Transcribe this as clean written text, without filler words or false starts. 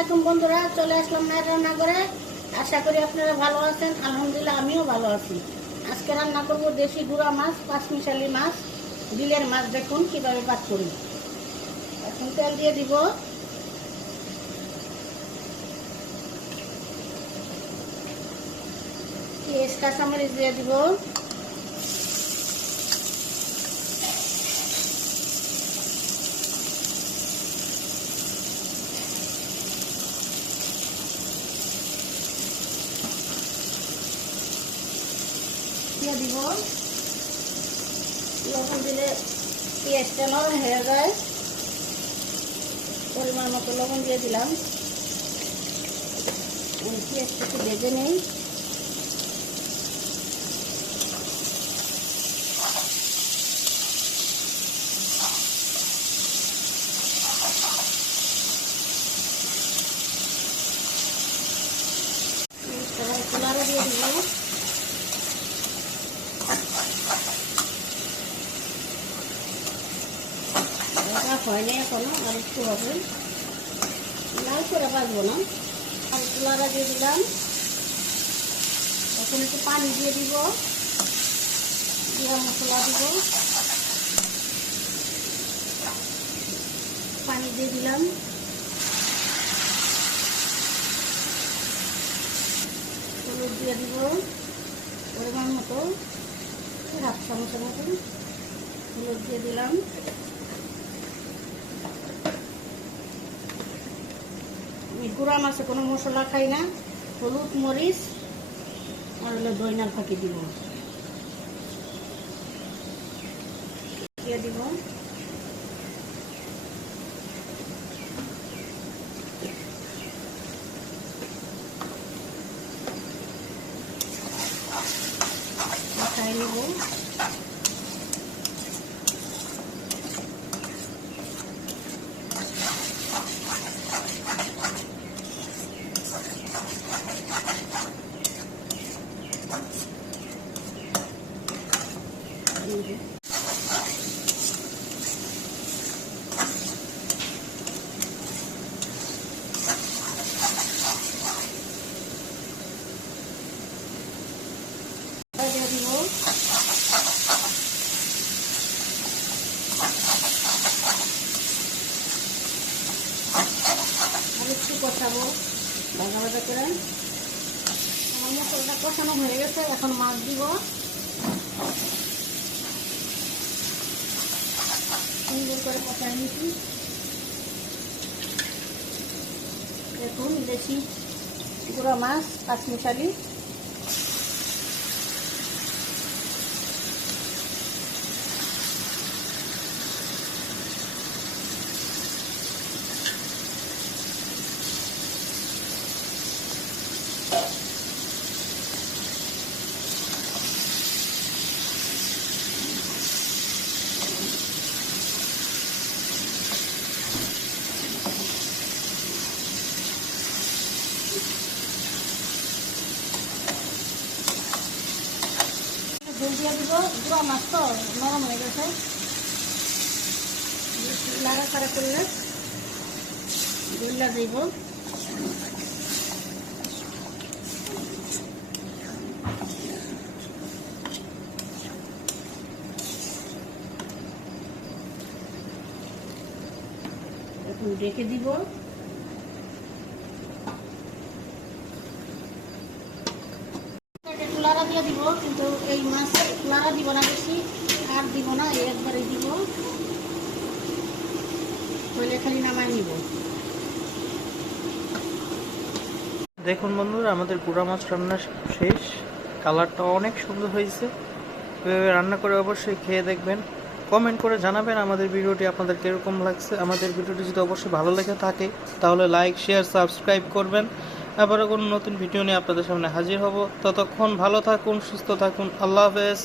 আলাইকুম বন্ধুরা, চলে আসলাম মায়ের রান্না করে। আশা করি আপনারা ভালো আছেন। আলহামদুলিল্লাহ আমিও ভালো আছি। আজকে রান্না করব দেশি গুঁড়া মাছ, পাঁচমিশালি মাছ, বিলের মাছ। দেখুন কিভাবে পাক করি। এখন তেল দিয়ে দিব, পেঁয়াজ কাঁচামরিচ দিয়ে দিব, দিয়ে দিব লবণ দিলে পেঁয়াজটা নরম হয়ে যায়। পরিমাণ মতো লবণ দিয়ে দিলাম। পেঁয়াজটা একটু ভেজে নেই। কুলারে দিয়ে দিব, হয়নি এখনো, আর একটু হবে। লাল করে ভাজবো না। আর কুলারা দিয়ে দিলাম। এখন একটু পানি দিয়ে দিব, জিরা মশলা দিব, পানি দিয়ে দিলাম। হলুদ দিয়ে দিব পরিমাণ মতো, হাফ চামচের মতো হলুদ দিয়ে দিলাম। আমি গুঁড়া মাছে কোনো মশলা খাই না। হলুদ, মরিচ আর হলো দইনার ফাঁকি দিব, দিয়ে দিব। মাখাই নেব। দিয়ে দিব আর একটু কষাবো ভাজা ভাজা করে। আমার মশলাটা কষানো হয়ে গেছে। এখন মাছ দিব, সুন্দর করে কষাই নিচ্ছি। দেখুন দেশি গুঁড়া মাছ, পাঁচমিশালি। ঝোল দিয়ে দিব। গুঁড়া মাছ তো নরম হয়ে গেছে, নাড়াচাড়া করলে ঝোলটা দিব। এখন রেখে দিব। কুলারা দিয়ে দিব, কিন্তু এই মাছ কুলারা দিব না বেশি, আর দিব না, একবারে দিব। হইলে খালি নামাই নিব। দেখুন বন্ধুরা, আমাদের গুঁড়া মাছ রান্না শেষ। কালারটা অনেক সুন্দর হয়েছে। এভাবে রান্না করে অবশ্যই খেয়ে দেখবেন। কমেন্ট করে জানাবেন আমাদের ভিডিওটি আপনাদের কীরকম লাগছে। আমাদের ভিডিওটি যদি অবশ্যই ভালো লেগে থাকে তাহলে লাইক, শেয়ার, সাবস্ক্রাইব করবেন। আবারও কোনো নতুন ভিডিও নিয়ে আপনাদের সামনে হাজির হব। ততক্ষণ ভালো থাকুন, সুস্থ থাকুন। আল্লাহ হাফেজ।